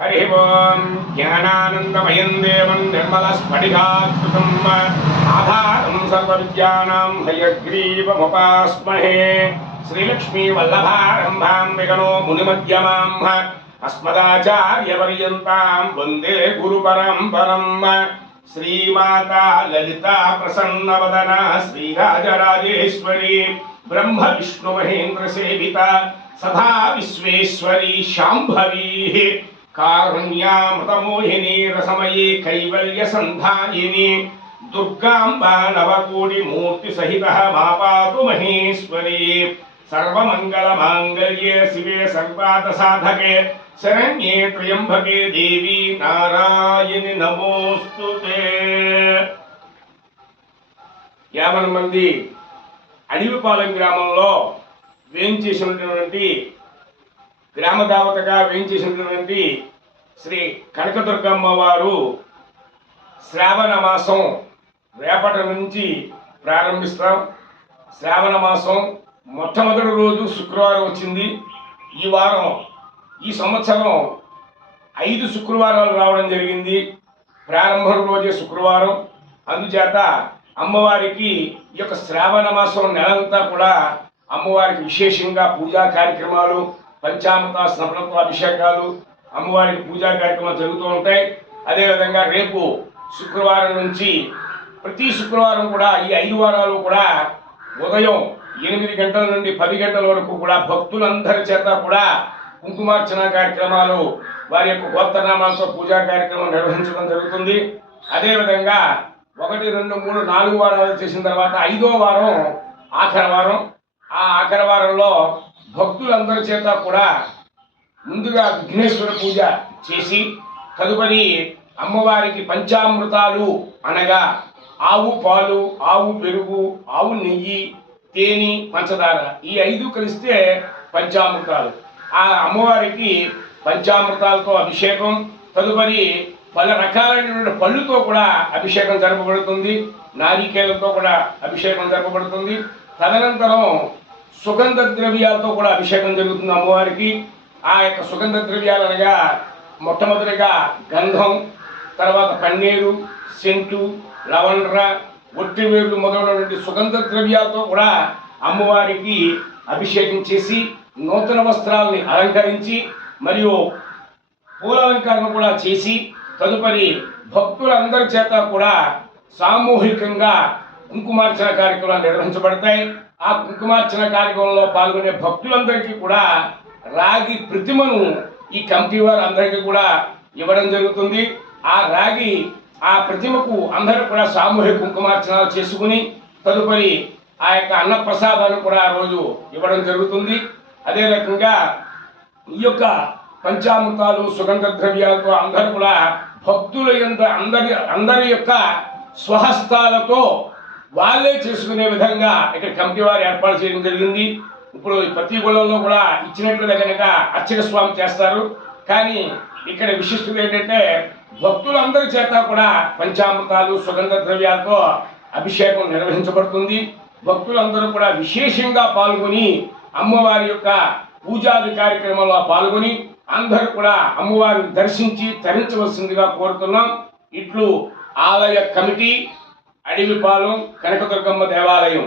हरि ओं ज्ञानानन्दमयं देवं निर्मलस्फटिकाकृतिम् आधारं सर्वविद्यानां हयग्रीवमुपास्महे श्रीलक्ष्मीवल्लभारम्भां विगणो मुनिमध्यमाम् अस्मदाचार्यपर्यन्तां वन्दे गुरुपरम्परम् श्रीमाता ललिता प्रसन्नवदना श्रीराजराजेश्वरी ब्रह्म विष्णु महेन्द्र सेविता सदा विश्वेश्वरी शाम्भवी कारुण्यामृतमोहिनी रसमयी कैवल्य संधायिनी दुर्गांबा नवकोटि मूर्ति सहित मा पातु महेश्वरी सर्वमंगल मांगल्ये शिवे सर्वार्थ साधके शरण्ये त्र्यंबके देवी नारायणि नमोस्तुते। 50 మంది అడవిపాలెం గ్రామంలో వేయించేసినటువంటి గ్రామ దేవతగా వేయించేసినటువంటి శ్రీ కనకదుర్గమ్మ వారు శ్రావణ మాసం రేపటి నుంచి ప్రారంభిస్తాం. శ్రావణ మాసం మొట్టమొదటి రోజు శుక్రవారం వచ్చింది. ఈ సంవత్సరం 5 శుక్రవారాలు రావడం జరిగింది. ప్రారంభం రోజే శుక్రవారం. అందుచేత అమ్మవారికి ఈ యొక్క శ్రావణ మాసం నెలంతా కూడా అమ్మవారికి విశేషంగా పూజా కార్యక్రమాలు, పంచామృత స్నపనత్వ అభిషేకాలు, అమ్మవారికి పూజా కార్యక్రమాలు జరుగుతూ ఉంటాయి. అదేవిధంగా రేపు శుక్రవారం నుంచి ప్రతి శుక్రవారం కూడా ఈ 5 వారాలు కూడా ఉదయం 8 గంటల నుండి 10 గంటల వరకు కూడా భక్తులందరి చేత కూడా కుంకుమార్చన కార్యక్రమాలు, వారి యొక్క గోత్రనామాలతో పూజా కార్యక్రమం నిర్వహించడం జరుగుతుంది. అదేవిధంగా 1, 2, 3, 4 వారాలు చేసిన తర్వాత 5వ వారం ఆఖరి వారం. ఆ ఆఖరి వారంలో భక్తులందరి చేత కూడా ముందుగా విఘ్నేశ్వర పూజ చేసి తదుపరి అమ్మవారికి పంచామృతాలు అనగా ఆవు పాలు, ఆవు పెరుగు, ఆవు నెయ్యి, తేనె, పంచదార ఈ 5 కలిస్తే పంచామృతాలు. ఆ అమ్మవారికి పంచామృతాలతో అభిషేకం, తదుపరి పలు రకాలైనటువంటి పళ్ళుతో కూడా అభిషేకం జరపబడుతుంది. నారికేలతో కూడా అభిషేకం జరపబడుతుంది. తదనంతరం సుగంధ ద్రవ్యాలతో కూడా అభిషేకం జరుగుతుంది అమ్మవారికి. ఆ యొక్క సుగంధ ద్రవ్యాలు అనగా మొట్టమొదటిగా గంధం, తర్వాత పన్నీరు, సెంటు, లవండ్ర, ఒట్టివేళ్ళు మొదలైనటువంటి సుగంధ ద్రవ్యాలతో కూడా అమ్మవారికి అభిషేకం చేసి నూతన వస్త్రాలని అలంకరించి మరియు పూల అలంకరణ కూడా చేసి తదుపరి భక్తులందరి చేత కూడా సామూహికంగా కుంకుమార్చన కార్యక్రమాలు నిర్వహించబడతాయి. ఆ కుంకుమార్చన కార్యక్రమంలో పాల్గొనే భక్తులందరికీ కూడా రాగి ప్రతిమను ఈ కమిటీ వారు అందరికీ కూడా ఇవ్వడం జరుగుతుంది. ఆ ప్రతిమకు అందరూ కూడా సామూహిక కుంకుమార్చన చేసుకుని తదుపరి ఆ యొక్క అన్నప్రసాదాన్ని కూడా ఆ రోజు ఇవ్వడం జరుగుతుంది. అదే రకంగా ఈ యొక్క పంచామృతాలు, సుగంధ ద్రవ్యాలతో అందరూ కూడా భక్తుల అందరి యొక్క స్వహస్తాలతో వాళ్ళే చేసుకునే విధంగా ఇక్కడ కమిటీ వారు ఏర్పాటు చేయడం జరిగింది. ఇప్పుడు ప్రతి గుళ్ళలో కూడా ఇచ్చినట్లుగా కనుక అర్చక స్వామి చేస్తారు. కానీ ఇక్కడ విశిష్టత ఏంటంటే భక్తులందరి చేత కూడా పంచామృతాలు, సుగంధ ద్రవ్యాలతో అభిషేకం నిర్వహించబడుతుంది. భక్తులందరూ కూడా విశేషంగా పాల్గొని అమ్మవారి యొక్క పూజాది కార్యక్రమంలో పాల్గొని అందరూ కూడా అమ్మవారిని దర్శించి తరించవలసిందిగా కోరుతున్నాం. ఇట్లు ఆలయ కమిటీ, అడవిపాలెం కనకదుర్గమ్మ దేవాలయం.